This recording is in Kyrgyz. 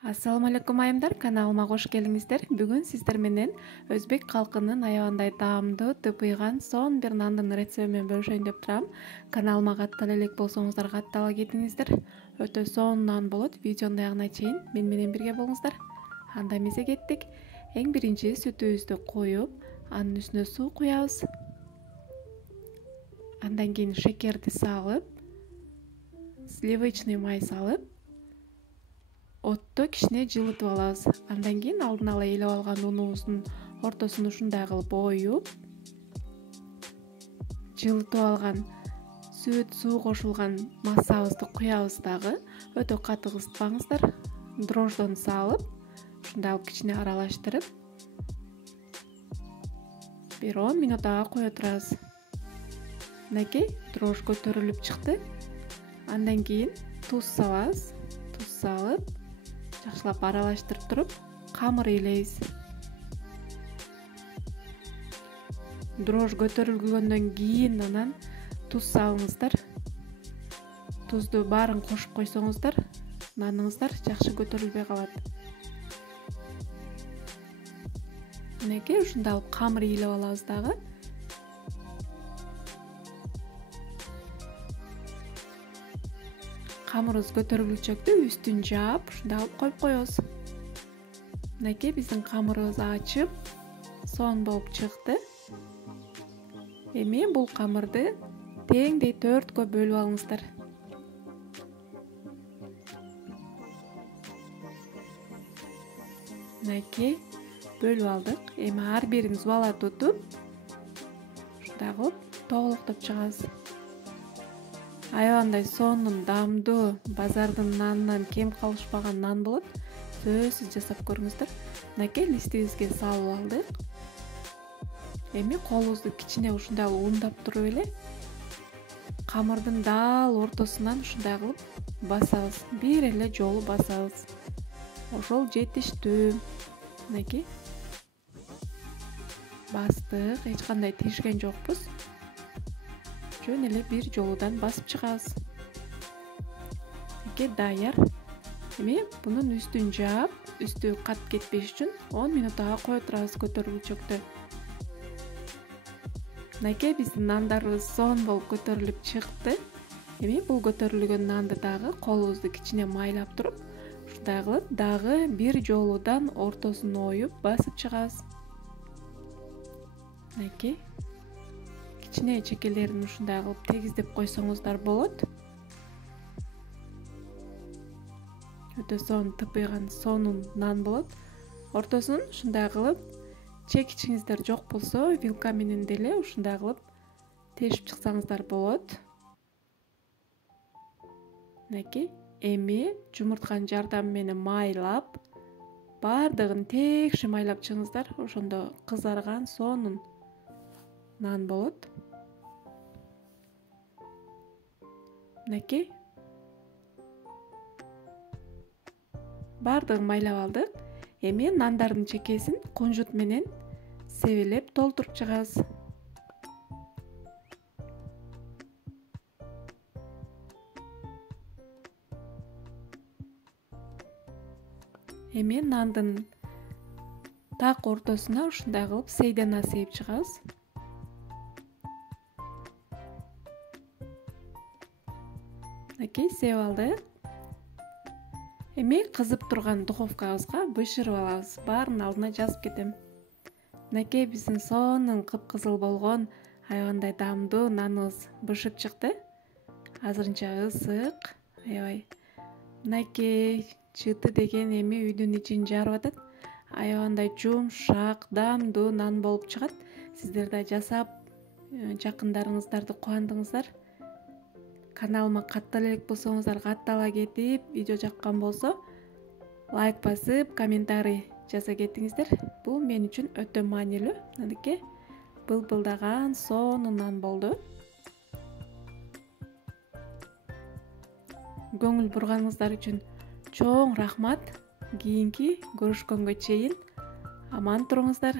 Assalamu алейкум айымдар, каналыма кош келиңиздер. Бүгүн сиздер менен өзбек калкынын аябандай таамдуу тыпыйган сонун бир нандын рецепти менен бөлүшөйүн деп турам. Каналыма каттала элек болсоңуздар каттала кетиңиздер. Өтө сонун нан болот. Видеонун аягына чейин мен менен бирге болуңуздар. Анда эмесе кеттик. Эң биринчи сүтүбүздү коюп, анын үстүнө суу куябыз. Андан кийин шекерди салып, сливочный май салып, отто кичине жылытып алабыз. Андан кийин алдын ала элеп алган унубуздун ортосуна ушундай кылып оюп, жылытып алган сүт, суу кошулган массабызды куябыз дагы. Өтө каты кызытпаңыздар. Дрожждон салып, ушундай кылып кичине аралаштырып, бир 10 мүнөт ага кое турабыз. Мынакей дрожж көтөрүлүп чыкты. Андан кийин туз салабыз. Туз салып, жакшылап аралаштырып туруп, камыр илейбиз. Дрожж көтөрүлгөндөн кийин анан туз салыңыздар. Тузду баарын кошуп койсоңуздар, наныңыздар жакшы көтөрүлбөй калат. Мынакей ушундай кылып камыр илеп алабыз дагы. Камырыбыз көтөрүлчөктү үстүн жаап, ушундай кылып коюп коебуз. Мынакей биздин камырыбыз ачып, сонун болуп чыкты. Эми бул камырды теңдей төрткө бөлүп алыңыздар. Мынакей бөлүп алдык. Эми ар бирин зубала тутуп, ушундай кылып тоголоктоп чыгабыз. Аябандай сонун, даамдуу, базардын нанынан кем калышпаган нан болот. Сөзсүз жасап көрүңүздөр. Мынакей листибизге салып алдык. Эми колубузду кичине ушундай ундап туруп эле камырдын дал ортосунан ушундай кылып басабыз. Бир эле жолу басабыз. Ошол жетиштүү. Мынакей бастык, эч кандай тийишкен жокпуз. Жөн эле бир жолудан басып чыгабыз. Мынакей даяр. Эми бунун үстүн жаап, үстү катып кетпеш үчүн 10 мүнөт ага кое турабыз көтөрүлчөктө. Мынакей биздин нандарыбыз сонун болуп көтөрүлүп чыкты. Эми бул көтөрүлгөн нанды дагы колубузду кичине майлап туруп, ушундай кылып дагы бир жолудан ортосун оюп басып чыгабыз. Мынакей кичине чекелерин ушундай кылып тегиздеп койсоңуздар болот. Өтө сонун тыпыйган сонун нан болот. Ортосун ушундай кылып чекичиңиздер жок болсо, вилка менен деле ушундай кылып тешип чыксаңыздар болот. Мынакей эми жумуртканын жардамы менен майлап, бардыгын текши майлап чыгыңыздар. Ошондо кызарган сонун нан болот. Мынакей бардыгын майлап алдык. Эми нандардын чекесин кунжут менен себелеп толтуруп чыгабыз. Эми нандын так ортосуна ушундай кылып сейдена сээп чыгабыз. Мынакей сээп алдык. Эми кызып турган духовкабызга бышырып алабыз. Баарын алдына жазып кетем. Мынакей биздин сонун кыпкызыл болгон аябандай даамдуу наныбыз бышып чыкты. Азырынча ысык, аябай. Мынакей чыты деген эми үйдүн ичин жарып атат. Аябандай жумшак, даамдуу нан болуп чыгат. Сиздер да жасап, жакындарыңыздарды кубандыңыздар. Каналыма каттала элек болсоңуздар каттала кетип, видео жаккан болсо лайк басып, комментарий жаза кетиңиздер. Бул мен үчүн өтө маанилүү. Мынакей былбылдаган сонун нан болду. Көңүл бурганыңыздар үчүн чоң рахмат. Кийинки көрүшкөнгө чейин аман туруңуздар.